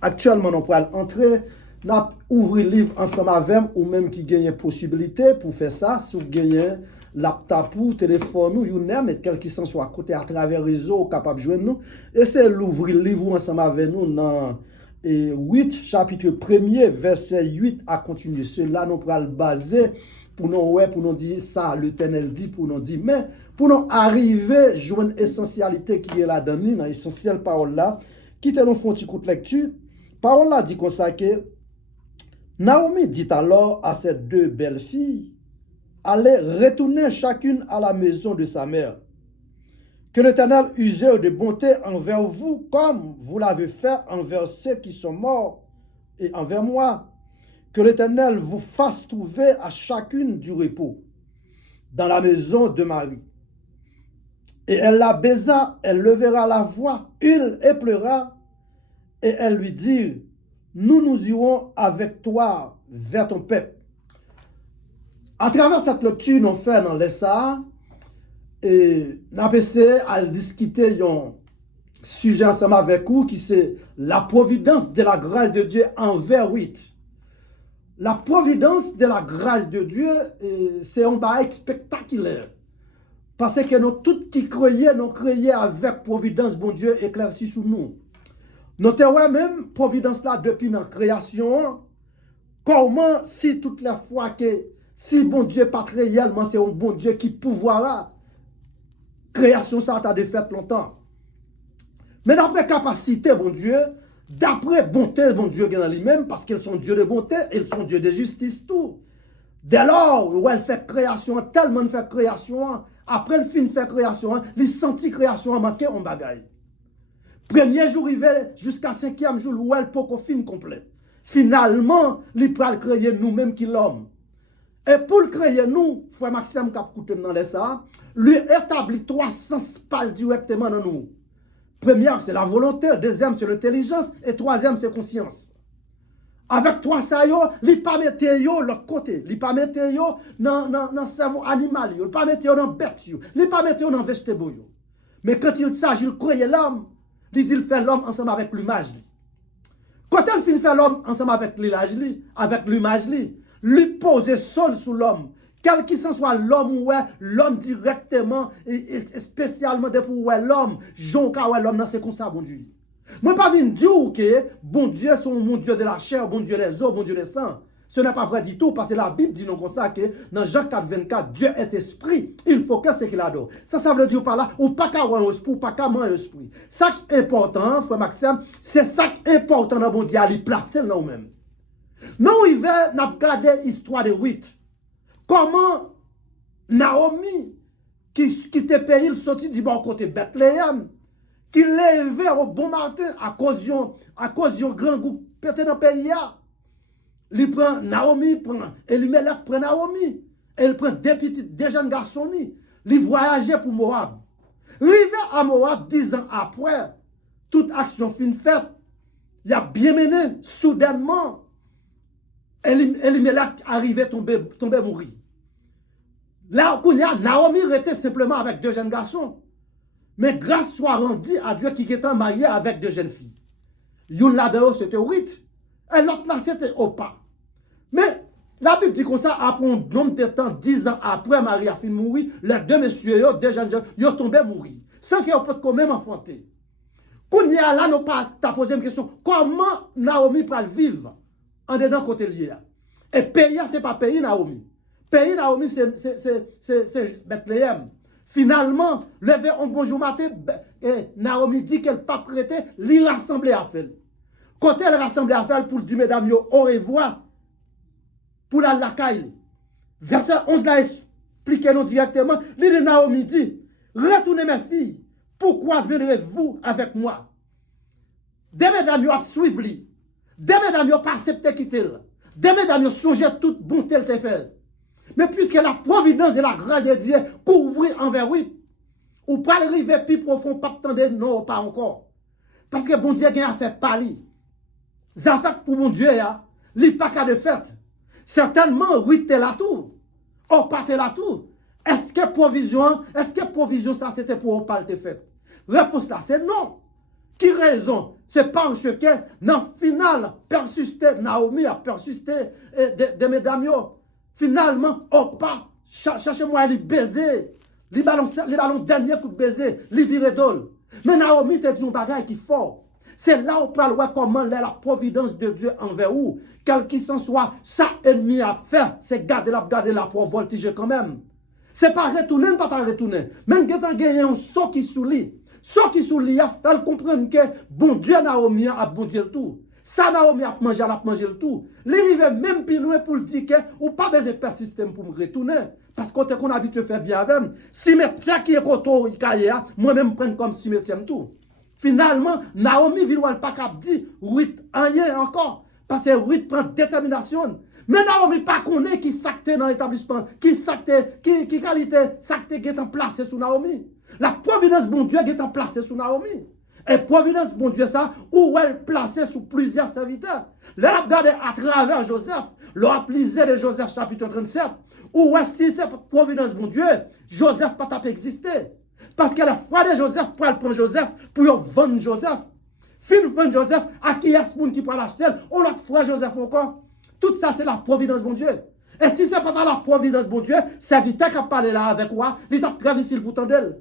actuellement, nous pouvons entrer, nous ouvrir le livre ensemble avec ou même qui gagne possibilité pour faire ça, si vous gagnez laptop ou téléphone ou you name it, quel qu'il soit à côté à travers le réseau, capable de joindre nous. Essayez d'ouvrir le livre ensemble avec nous dans 8, chapitre 1er, verset 8 à continuer. Cela nous pourra le baser pour nous dire ça, l'Éternel dit pour nous dire, mais pour nous arriver à joindre l'essentialité qui est là-dedans, dans l'essentiel parole là, qui te nous font un petit coup de lecture. Parole là dit comme ça que Naomi dit alors à ces deux belles filles, allez retourner chacune à la maison de sa mère. Que l'Éternel use de bonté envers vous comme vous l'avez fait envers ceux qui sont morts et envers moi. Que l'Éternel vous fasse trouver à chacune du repos dans la maison de Marie. Et elle la baisa, elle levera la voix, hurle et pleura, et elle lui dit, nous irons avec toi vers ton peuple. À travers cette lecture, nous fait dans l'Essa, et nous avons essayé à discuter un sujet ensemble avec vous, qui c'est la providence de la grâce de Dieu envers 8. La providence de la grâce de Dieu, c'est un bail spectaculaire. Parce que nous tous qui croyons, nous croyons avec providence, bon Dieu, éclairci sur nous. Nous avons même providence là depuis la création. Comment, si toutes les fois que, si bon Dieu n'est pas réellement, c'est un bon Dieu qui pouvoira, création ça t'a fait longtemps. Mais d'après capacité, bon Dieu, d'après bonté, bon Dieu, dans lui-même, parce qu'ils sont Dieu de bonté, ils sont Dieu de justice, tout. Dès lors où elle fait création, tellement fait création, après le fin fait création, il sentit création manquer en bagaille. Premier jour, il va jusqu'à 5e jour, où elle peut qu'on fin complet. Finalement, il peut créer nous-mêmes qui l'homme. Et pour le créer nous, frère Maxime qui a coûté dans les ça, lui établit 300 pales directement dans nous. Première, c'est la volonté. Deuxième, c'est l'intelligence. Et troisième, c'est conscience. Avec trois ça, il ne pas mettre l'autre côté. Il ne pas mettre dans le cerveau animal. Il ne pas mettre dans bête. Il ne pas mettre dans végétaux. Mais quand il s'agit de créer l'homme, il dit qu'il fait l'homme ensemble avec l'image. Quand il fait l'homme ensemble avec l'image, lui pose sol sur l'homme. Quel qu'il soit l'homme ou l'homme directement et spécialement pour l'homme, l'homme dans c'est comme ça, bon Dieu. Moi, pas venir dire que bon Dieu, c'est mon Dieu de la chair, bon Dieu des os, bon Dieu des sangs. Ce n'est pas vrai du tout, parce que la Bible dit non comme ça que dans Jean 4, 24, Dieu est esprit. Il faut que ce qu'il adore. Ça veut dire par là, ou pas qu'à avoir un esprit, ou pas qu'à avoir un esprit. Ça qui est important, frère Maxime, c'est ça qui est important dans bon Dieu, à lui placer dans nous-mêmes. Nous, il va nous regarder l'histoire de 8. Comment Naomi, qui te paye, il sortit du bon côté Bethléem, qui levait au bon matin à cause d'un grand groupe pété dans le pays. Il prend Naomi, Elimelech prend Naomi, il prend des jeunes garçons, il voyageait pour Moab. Rivé à Moab 10 ans après, toute action fin faite, il a bien mené, soudainement, Elimelech arrivait tomber mourir. Là, Naomi était simplement avec deux jeunes garçons. Mais grâce soit rendue à Dieu qui était marié avec deux jeunes filles. L'une là-dedans, c'était 8. Et l'autre là, c'était Opa. Mais la Bible dit comme ça, après un nombre de temps, 10 ans après Marie a fini de mourir, les deux messieurs, deux jeunes, ils sont tombés mourir. Sans qu'ils puissent quand même enfanter. Quand il y a là, nous pas posé une question. Comment Naomi peut vivre en dedans côté lié? Et pays, ce n'est pas pays Naomi. Pays Naomi, c'est Bethléem. Finalement, levé un bonjour matin, et Naomi dit qu'elle n'a pas prêté, l'y rassembler à faire. Quand elle rassemble à faire pour dire, mesdames, au revoir, pour la lacaille. Verset 11 là, expliquez-nous directement. L'île Naomi dit, retournez mes filles, pourquoi viendrez-vous avec moi? Des mesdames, vous suivre lui. Des mesdames, vous pas accepté quitter. Des mesdames, vous songez toute bonté qu'elle fait. Mais puisque la providence et la grâce de Dieu couvrent envers lui, ou pas arriver plus profond, pas attendre, non, pas encore. Parce que bon Dieu a fait parler. Ça fait pour mon Dieu, il n'y a pas qu'à de fait. Certainement, oui, t'es là tout. Oh, pas t'es là tout. Est-ce que provision ça c'était pour pas te fait? Réponse là, c'est non. Qui raison? C'est parce que, dans le final, Naomi a persisté de mesdames. Finalement, pas cherchez-moi à les baiser. Les ballons dernier coup de baiser, les virer d'ol. Mais Naomi te dit un bagage qui est fort. C'est là où on parle comment la providence de Dieu envers vous. Quel qu'il s'en soit, ça ennemi à faire, c'est garder la pour voltiger quand même. C'est pas retourner, pas retourner. Même quand on gagne un saut qui sous lit. Saut qui sous lit, il faut comprendre que bon Dieu Naomi a bon Dieu le tout. Ça Naomi a mangé le tout. L'arrivé même plus loin pour le dire que ou pas besoin de système pour me retourner. Parce que qu'on habitué à faire bien avec. Cimetière qui est koto moi-même prendre comme cimetière tout. Finalement, Naomi Vilwal pas cap dit oui, rien encore. Parce que oui prend détermination. Mais Naomi pas connaît qui s'acte dans l'établissement, qui qualité s'acte qui est en place sous Naomi. La providence bon Dieu qui est en place sous Naomi. Et providence bon Dieu ça, où elle placée sous plusieurs serviteurs. Là, regardez à travers Joseph, l'on lisé de Joseph chapitre 37, où si c'est providence bon Dieu, Joseph pas tape exister. Parce que la foi de Joseph, pour prendre Joseph, pour vendre Joseph. Fin vendre Joseph, à qui est-ce qui peut l'acheter, on l'autre foi Joseph encore. Tout ça, c'est la providence bon Dieu. Et si ce n'est pas dans la providence bon Dieu, serviteur qui a parlé là avec moi, il est très difficile pour t'entendre.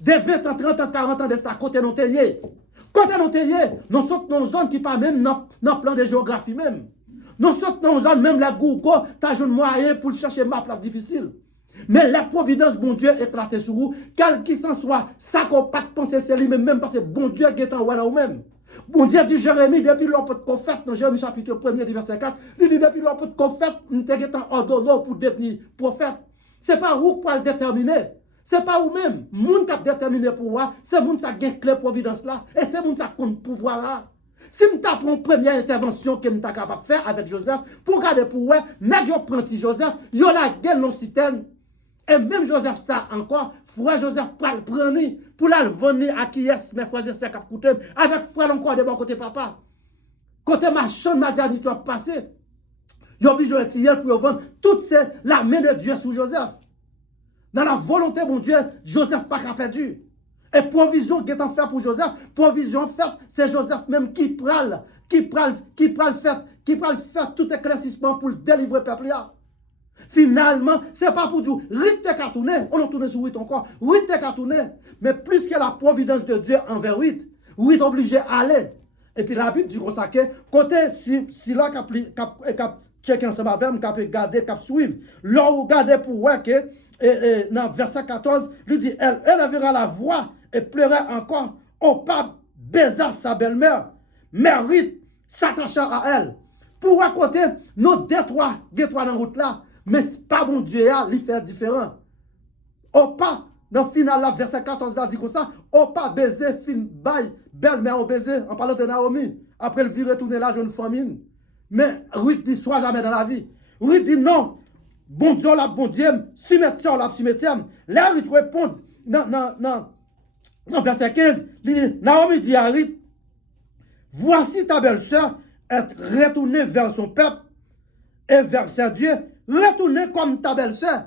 Des 20 ans, 30 ans, 40 ans de ça, côté non tayé. Côté non tayé, nous sommes dans une zone qui pas même dans le plan de géographie même. Nous sommes dans une zone même la Google, tu as un moyen pour chercher map là difficile. Mais la providence, bon Dieu, éclaté sur vous, quel qu'il s'en soit, ça qu'on pas penser c'est lui même parce que bon Dieu est en haut même. Bon Dieu dit Jérémie, depuis l'opte qu'on fait, dans Jérémie chapitre 1er, verset 4, il dit depuis l'opte qu'on fait, nous sommes ordonné pour devenir prophète. Ce n'est pas vous qui le déterminer. Ce n'est pas vous-même. Moun qui a déterminé pour moi, c'est moun qui a gagné clé providence là. Et c'est moun qui a compte pouvoir là. Si je prends une première intervention que je suis capable de faire avec Joseph, pour garder pour moi, n'a pas pris Joseph, il y a la gueule non citerne. Et même Joseph, ça encore, frère Joseph prend le prendre pour la venir à qui est, mes frères et sœurs qui ont coûté, avec frère encore de bon côté papa. Côté machin, m'a dit, tu as passé. Il y a obligé de tirer pour vendre. Tout c'est la main de Dieu sur Joseph. Dans la volonté de mon Dieu, Joseph pas perdu. Et provision qui est en fait pour Joseph, provision faite, c'est Joseph même qui prend faire tout éclaircissement pour délivrer le peuple. Finalement, ce n'est pas pour dire, rite cartonné, on a tourné sur 8 encore, rite cartonné, mais plus que la providence de Dieu envers 8 est obligé à aller. Et puis la Bible dit comme ça que, côté si là, quelqu'un se va vers, qui garder, qui suivre, là où garder pour voir que, dans verset 14, lui dit, elle verra la voix et pleura encore, au pas baiser sa belle-mère, mais Ruth s'attacha à elle. Pour raconter nos détroits dans la route là, mais ce n'est pas mon Dieu, il fait différent. Au pas, dans le final, là, verset 14, là, dit comme ça, au pas baiser, fin, bail, belle-mère au baiser, en parlant de Naomi. Après, le vie retourner là, j'ai une famine. Mais Ruth dit, soit jamais dans la vie. Ruth dit, non, bon Dieu, là, bon Dieu, cimetière, là, cimetière. Là, Ruth répond, non, verset 15, Naomi dit à Ruth, voici ta belle-sœur est retournée vers son peuple et vers ses dieux. Retourner comme ta belle-sœur.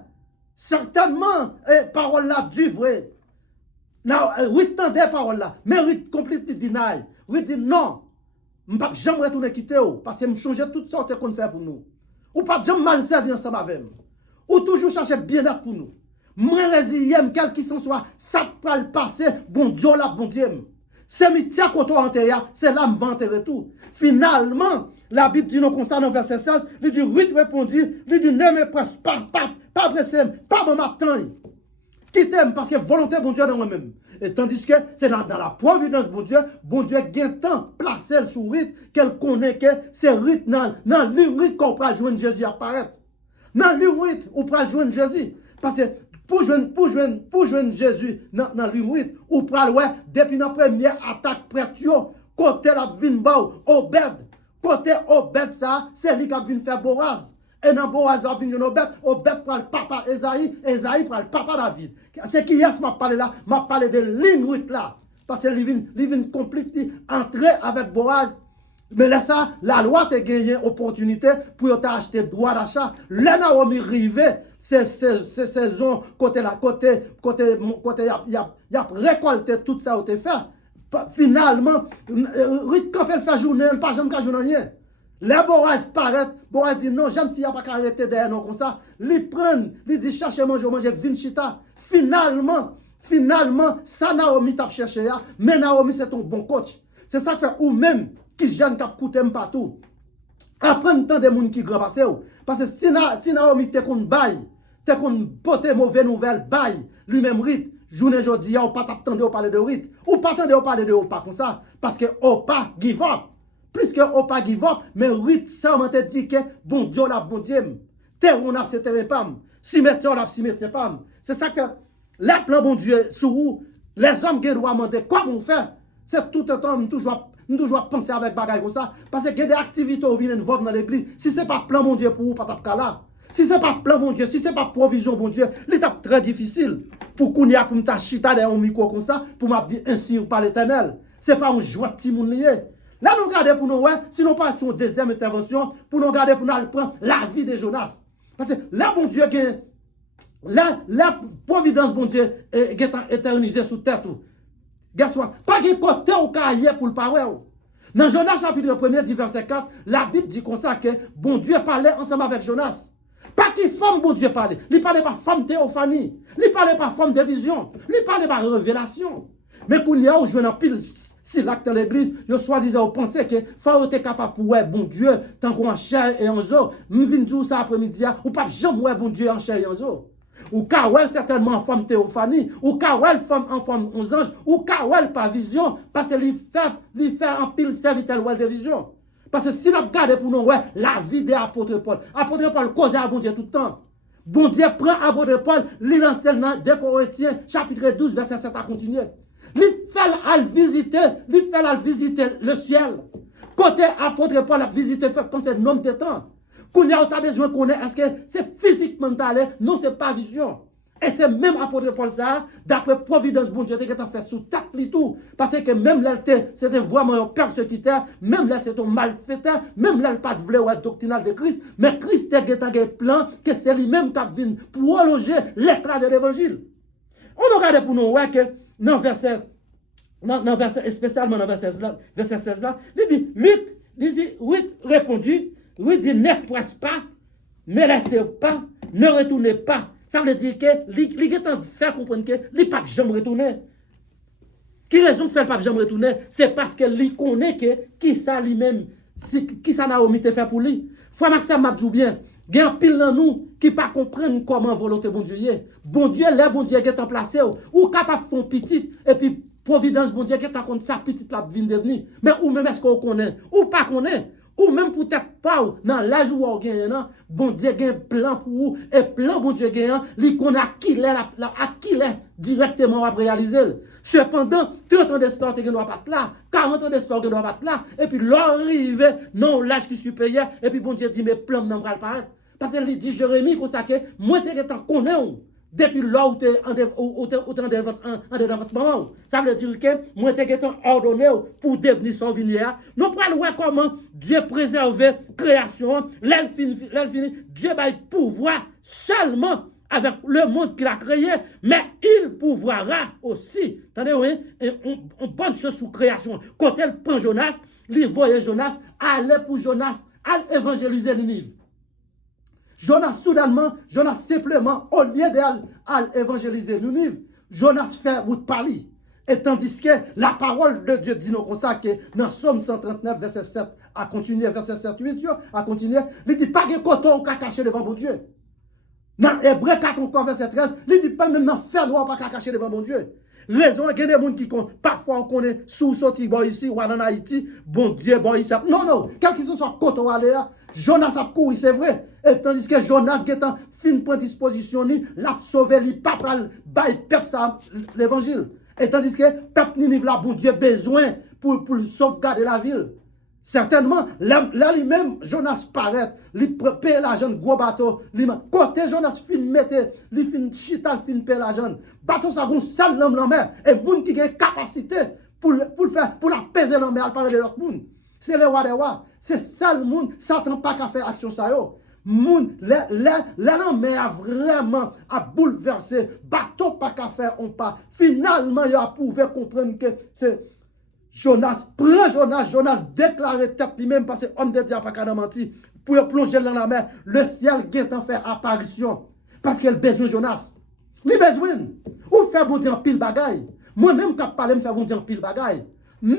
Certainement, parole là du vrai. Oui, tendez parole là. Mais oui, complètement deny. Oui, dit non. Je ne vais jamais retourner quitter vous. Parce que je change toutes sortes qu'on fait pour nous. Ou pas jamais mal servir ensemble avec nous. Ou toujours chercher bien-être pour nous. Moi, résilient, quel qu'il s'en soit, ça peut le passer. Bon Dieu là, bon Dieu. C'est mi tia koto enterré, c'est là me enterrer tout. Finalement, la Bible dit nous concernant verset 16, il dit 8 répondit, il dit ne me presse pas pressé, pas bon matin. Qui t'aime parce que volonté bon Dieu dans moi-même. Et tandis que c'est dans la providence bon Dieu gagne temps placé sur rite qu'elle connaît que c'est rite dans le rite qu'on peut joindre Jésus apparaître. Dans le rite on peut joindre Jésus parce que pour joindre Jésus dans l'humour, ou pral ouais, depuis la première attaque prêtre, côté la vin ba Obed, côté Obed ça, c'est lui qui a venu faire Boaz. Et dans Boaz la vin Obed pral papa Esaïe pral papa David. C'est qui est m'a parlé là, m'a parlé de l'humour là, parce que lui vient complètement entrer avec Boaz. Mais là ça, la loi t'a gagné opportunité pour t'acheter droit d'achat. Là Naomi rivé, c'est saison côté y a récolté tout ça au te fait. Finalement, Ruth quand elle fait journée, elle pas jamais qu'à journée rien. Les Boaz paraît, Boaz dit non, jeune fille n'a pas arrêter derrière nous comme ça. Ils prennent, ils disent cherchez manger vinchita. Finalement, ça Naomi t'a cherché, mais Naomi c'est ton bon coach. C'est ça que fait ou même qui jeune cap coûter partout. Apprendre tant de monde qui grand passé parce que si Naomi te kon bail, te kon porter mauvaise nouvelle bail, lui-même Rit, journée jodi ou pas t'attendre au parler de Rit, ou pas attendre au parler de Opa comme ça parce que Opa give up. Plus que Opa give up, mais Rit seulement te dit que bon Dieu la bon Dieu. Terre on a c'est terre pam, cimetière on a cimetière pam. C'est ça que la plan bon Dieu sur vous, les hommes qui doivent demander comment on fait. C'est tout le temps nous toujours penser avec bagaille comme ça parce que des activités qui viennent voir dans l'église. Si c'est pas plan mon Dieu pour vous pas taper là. Si c'est pas plan mon Dieu, si c'est pas provision mon Dieu, l'étape très difficile pour qu'on y a pour me chita dans un micro comme ça pour m'a dire ainsi par l'Éternel. C'est pas un joie de timoun lié. Là nous regardons pour nous ouais, sinon pas une deuxième intervention pour nous regarder pour nous prendre la vie de Jonas. Parce que là bon Dieu la providence bon Dieu est éternisée sous terre tout. Guess what? Pas de côté au carrière pour le parler. Dans Jonas chapitre 1er, verset 4, la Bible dit comme ça que bon Dieu parlait ensemble avec Jonas. Pas qui femme bon Dieu parlait. Il parlait pas femme théophanie. Il parlait pas femme de vision. Il parlait pas révélation. Mais quand il y a où je viens en pile si l'acte dans l'église, yo soi-disant on pensait que faut être capable pour ouais bon Dieu tant qu'on en chair et en zo. M'vinn dire ça après-midi ou pas jamais ouais bon Dieu en chair et en zo. Ou Kawel certainement en forme théophanie, ou Kawel en forme aux anges, ou Kawel par vision, parce que lui fait en pile serviteur de vision. Parce que si nous regardons pour nous, ouais, la vie de l'apôtre Paul cause à bon Dieu tout le temps. Bon Dieu prend apôtre Paul, il lance dans 2 Corinthiens, chapitre 12, verset 7 à continuer. Il fait visiter le ciel. Côté apôtre Paul a visité, fait penser un homme de temps. Qu'on a besoin de connaître, est-ce que c'est physiquement mental, non, c'est pas vision. Et c'est même apôtre Paul ça, d'après providence, bon Dieu, qui a fait sous tête et tout. Parce que même là, c'était vraiment un persécuteur, même là, c'est un malfaiteur, même là, il pas de vrai ou doctrinal de Christ, mais Christ a un plan que c'est lui-même qui a venu pour prolonger l'éclat de l'évangile. On regarde pour nous, ouais, que dans verset, spécialement dans verset 16 là, il dit, oui, répondu, oui, dit, ne presse pas, ne laissez pas, ne retournez pas. Ça veut dire que il est en faire comprendre que les papes jamais retourner. Qui raison de faire le pape jamais retourner? C'est parce que lui connaît que qui ça lui-même, qui ça Naomi te fait pour lui. Frère Maxime m'a dit bien, il y a un pile dans nous qui pas comprendre comment volonté bon Dieu est. Bon Dieu, là, bon Dieu qui est en place, ou capable de faire petit, et puis providence bon Dieu qui est en compte ça petite la vie devenir. Mais ou même est-ce qu'on connaît, ou pas connaît. Ou même peut-être pas dans l'âge où on gagne, bon Dieu a un plan pour vous, et plan bon Dieu gagne, il connaît à qui l'est directement à réaliser. Cependant, 30 ans d'espoir qui ne doit pas être là, 40 ans d'espoir qui ne doit pas être là, et puis l'arrivée, non, l'âge qui est supérieur, et puis bon Dieu dit, mes plans n'en vont pas être. Parce qu'il dit Jérémie, comme ça, que moi, je t'en connais, depuis là où tu es dans votre maman. Ça veut dire que moi, je t'ai ordonné pour devenir son vignière. Nous prenons voir comment Dieu préserve la création, l'elfini, Dieu va pouvoir seulement avec le monde qu'il a créé, mais il pourvoira aussi. Attendez, oui, une bonne chose sous création. Quand elle prend Jonas, il voyait Jonas, aller pour Jonas, aller évangéliser Ninive. Jonas soudainement, Jonas simplement, au lieu d'aller évangéliser Ninive, Jonas fait route parler. Et tandis que la parole de Dieu dit nous comme ça, que dans Somme 139, verset 7, à continuer, verset 7, 8, à continuer, il dit pas de coton ou caché devant mon Dieu. Dans Hébreu 4, encore verset 13, il dit pas même dans faire droit pas caché devant mon Dieu. Raison, il y a des gens qui parfois on connaît sous sorti ici ou en Haïti, bon Dieu, bon ici. Non, quel qu'ils soit coton aller, Jonas a couru, c'est vrai. Et tandis que Jonas qui est en fin de disposition, l'a sauvé, il pas bail peuple l'évangile. Et tandis que peuple Ninive là, bon Dieu, besoin pour sauvegarder la ville. Certainement, là lui-même, Jonas paraît, il paye l'argent, gros bateau. Côté Jonas fin mette, il fin chital, fin paye l'argent. Bateau ça gon seul l'homme la mer. Et moun qui a capacité pour faire, pour la peser la mer, à parler de l'autre monde. C'est les rois des rois. C'est seul monde, Satan pas qu'à faire action ça yo. Moun, la mer a vraiment a bouleversé. Bateau pas qu'à faire on pas. Finalement, il a pu comprendre que c'est Jonas déclaré tête lui-même parce que homme de Dieu n'a pas qu'à mentir. Pour plonger dans la mer, le ciel vient en faire apparition. Parce qu'il a besoin de Jonas. Il a besoin. Ou faire bon Dieu en pile bagaille. Moi-même, quand je parle, je fais bon Dieu en pile bagaille. Nous,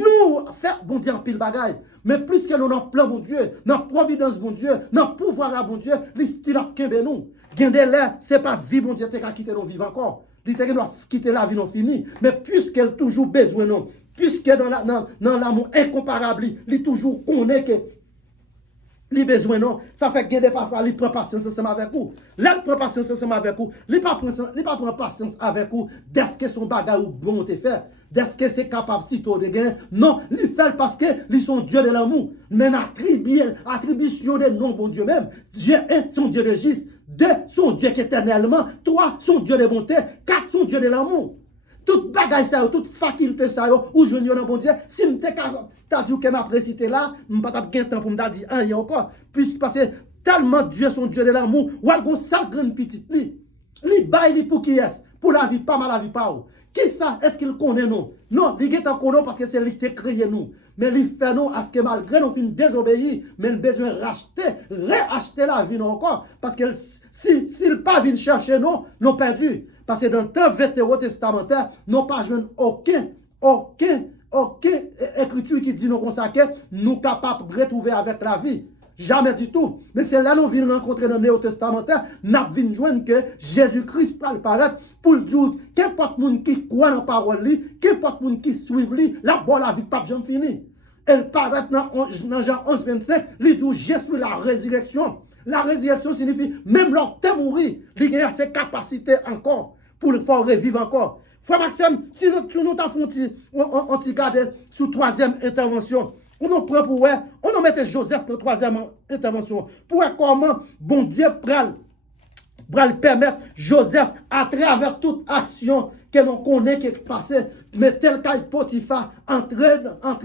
faire bon Dieu en pile bagaille. Mais plus que nous, dans le plan bon Dieu, dans la providence bon Dieu, dans le pouvoir à bon Dieu, les styles à nous. Gardez l'air, ce n'est pas vie bon Dieu qui a quitté nos vies encore. Il doit quitter la vie non finie. Mais puisqu'elle a toujours besoin de nous, puisque dans l'amour incomparable, il toujours connaît que il besoin non, ça fait que parfois il prend patience ensemble avec vous. Là il prend patience ensemble avec vous. Il pas prend patience avec vous dès que son bagage ou bon te fait. Dès que c'est capable sitôt de gagner. Non, il fait parce que ils sont Dieu de l'amour. Mais attribution de non bon Dieu même. Dieu est son Dieu de justice. 2 son Dieu qui est éternellement. 3 son Dieu de bonté. 4 son Dieu de l'amour. Toute bagaille ça, toute faculté ça, ou je viens dans bon Dieu, si je t'as dit que m'a précité là, je ne vais pas temps pour me dire rien encore. Puisque parce que tellement Dieu son Dieu de l'amour, ou algon sale grande petite li. Li bail li pour qui est? Pour la vie pas mal la vie pas ou. Qui ça? Est-ce qu'il connaît nous? Non, il est en connaît parce que c'est lui qui a créé nous. Mais il fait nous à ce que malgré nous fin désobéir, mais il besoin de réacheter la vie nous encore. Parce que s'il pas vient chercher nous, nous perdu. Parce que dans le temps vétérotestamentaire, nous pas joué aucun écriture qui dit nous consacrer, nous capables de retrouver avec la vie. Jamais du tout. Mais c'est là que nous venons rencontrer dans le Néo-Testamentaire, nous venons joindre que Jésus-Christ va paraître pour le dire, qu'importe monde qui croit dans la parole, qu'importe monde qui suit lui, la bonne la vie pas jamais fini. Elle paraît dans Jean 11, 25, il dit je suis la résurrection. La résurrection signifie même lorsque tu mourir, il a ses capacités encore pour le faire revivre encore. Frère Maxime, si nous t'avons regardé sous troisième intervention, on nous prend pour on nous met Joseph dans troisième intervention. Pour comment bon Dieu pour permettre Joseph à travers toute action que l'on connaît qui est passée, mais tel qu'à Potiphar, entrer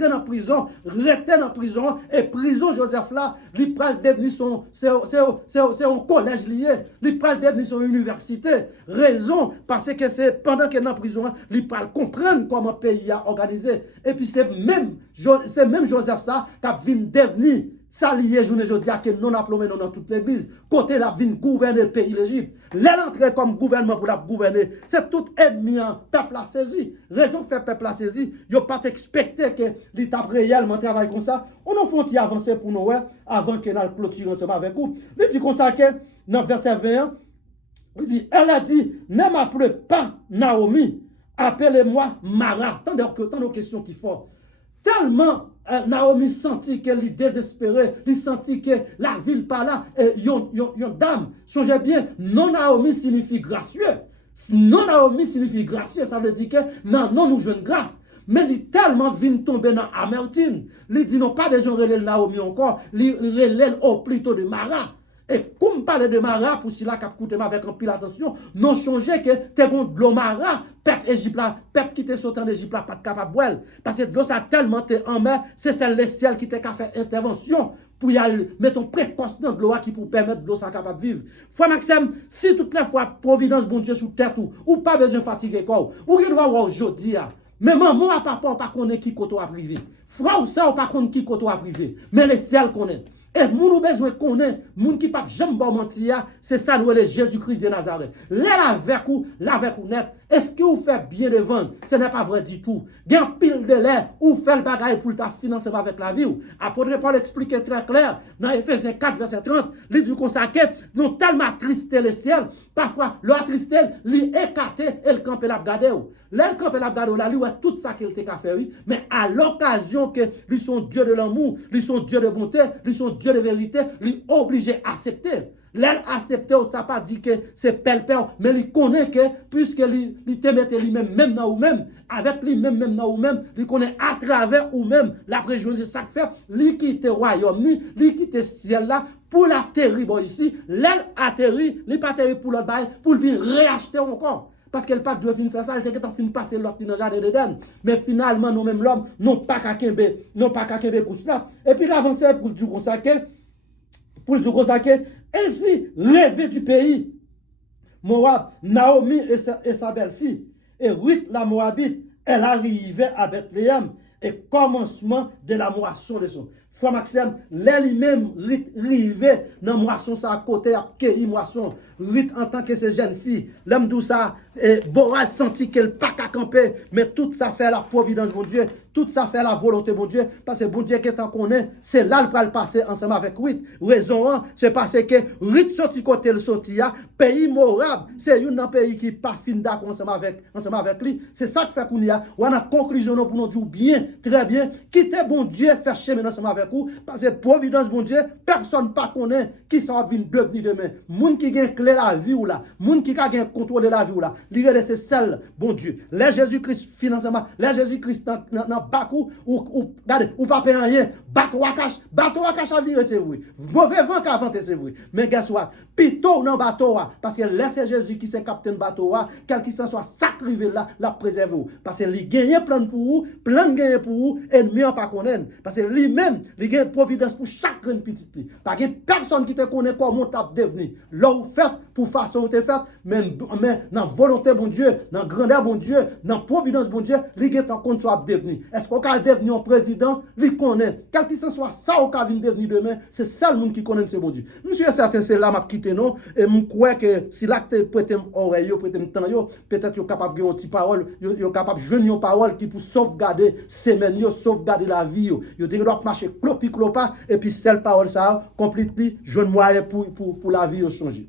dans prison, rester dans prison, et prison Joseph là, il peut devenir c'est un collège lié, il peut devenir son université. Raison, parce que c'est pendant qu'il est dans prison, il peut comprendre comment le pays a organisé. Et puis c'est même Joseph ça qui a devenir ça lié journée aujourd'hui à que nous appelons dans toute l'église. Côté la vin gouverner le pays l'Égypte. L'entrée comme gouvernement pour la gouverner, c'est tout ennemi, peuple a saisi. Raison fait peuple a saisi, il pas expecté que l'État réellement travaille comme ça. On nous faut avancer pour nous avant que nous clôture ensemble avec vous. Il dit comme ça que dans verset 21, il dit elle a dit ne m'appelez pas Naomi, appelez-moi Mara. Tant de questions qui font. Tellement Naomi sentit qu'elle est désespérée, il sentit que la ville par là, yon dame. Songez bien, non Naomi signifie gracieux. Non Naomi signifie gracieux, ça veut dire que non nous jouons grâce. Mais il tellement vient tomber dans amertume. Il dit non pas besoin de relayer Naomi encore, il relaye au plutôt de Mara. Et comme parler de Mara, pour cela qui a coûté avec un pile attention, non changer que t'es bon de l'eau Mara, peuple Égypte là, peuple qui t'est sorti en Égypte là, pas de capable de boire. Parce que l'eau ça tellement t'es en mer, c'est celle le ciel qui t'a fait intervention pour y aller mettre un précoce dans l'eau qui pour permettre de l'eau ça capable de vivre. Frère Maxime, si toutes les fois providence bon Dieu sous tête ou pas besoin de fatiguer quoi, ou il doit voir aujourd'hui, mais maman à papa pas connaît qui côté à privé. Frère ou ça ou pas connaît qui côté à privé, mais le ciel connaît. Et moun besoin connaît, moun qui pas jamais bon mentir, c'est ça nous le Jésus-Christ de Nazareth. Là avec ou net. Est-ce que vous faites bien de vendre? Ce n'est pas vrai du tout. Gen pile de l'air ou fait le bagage pour ta financer avec la vie. Apôtre Paul explique très clair dans Ephésiens 4 verset 30, il dit comme ça que nous tellement attristé le ciel, parfois le attristé, li écarté et le camp la regarder. Là le camp la regarder là lui tout ça qu'il t'a fait mais à l'occasion que lui sont Dieu de l'amour, lui sont Dieu de bonté, lui sont Dieu de vérité, lui obligé à accepter. L'air accepté, ça pas dit que c'est père, mais il connaît que, puisque il te mette lui-même dans ou-même, avec lui-même dans ou-même, il connaît à travers ou-même, la préjournée, c'est ça que fait, il quitte le royaume, il quitte le ciel là, pour l'atterrir ici, l'air atterrit, il pas atterrir pour l'autre bail, pour venir réacheter encore. Parce qu'elle pas doit finir faire ça, elle était fin passer l'autre dans le jardin d'Éden. Mais finalement, nous-mêmes l'homme, non pas qu'à Kembe pour cela. Et puis l'avancée pour le dire ainsi, rêver du pays. Moab, Naomi et sa belle-fille. Et Ruth, la Moabite, elle arrivait à Bethléem. et commencement de la moisson de son. Frère Maxime, là lui-même, rivé dans moisson ça à côté, à cueillir moisson, rit en tant que ces jeunes filles, l'homme tout ça, Boaz senti qu'elle pas qu'à camper, mais tout ça fait la providence, mon Dieu, tout ça fait la volonté, mon Dieu, parce que bon Dieu qui est en connaît, c'est là le passer ensemble avec Ruth. Raison, c'est parce que Ruth sorti côté le sorti, pays Moab, c'est un pays qui pas fin d'accord ensemble avec lui. C'est ça qui fait qu'on y a, on a conclusion pour nous dire bien, très bien, quittez bon Dieu, faire chemin ensemble avec vous, parce que providence, bon Dieu, personne pas connaît qui ça va devenir demain. Moun qui gagne clé la vie ou là, moun qui gagne contrôle de la vie ou là, l'idée c'est celle, bon Dieu. Les Jésus-Christ financement, les Jésus-Christ dans Bakou, regardez, ou pas payer rien, bateau à cache à vivre, c'est vrai. Mauvais vent qu'à venter, c'est vrai. Mais guess what? Pito dans bateau, parce que laissez Jésus qui c'est capitaine bateau, quel qu'il soit sacrifié là, la préserve. Parce que lui gagne plein pour vous, plein de gagne pour vous, ennemi en pas connaître. Parce que lui-même, il gagne providence pour chaque petite pli. Parce que personne qui te connaît comment tu as devenu. Là où fait, pour façon où tu fait, mais dans volonté, bon Dieu, dans grandeur, bon Dieu, dans providence, bon Dieu, il gagne en compte soit devenu. Est-ce qu'on a devenu un président, il connaît. Quel qu'il soit ça ou qu'a devenu demain, c'est ça le monde qui connaît ce bon Dieu. Monsieur certain, c'est là m'a quitté non, et je crois que si là tu prêter oreille, prêter temps peut-être yo capable de une petite parole, yo capable de joindre une parole qui pour sauvegarder semaine yo, sauvegarder la vie yo. Yo doit marcher clopi clopa et puis cette parole ça complètement joindre moyen pour la vie yo changer.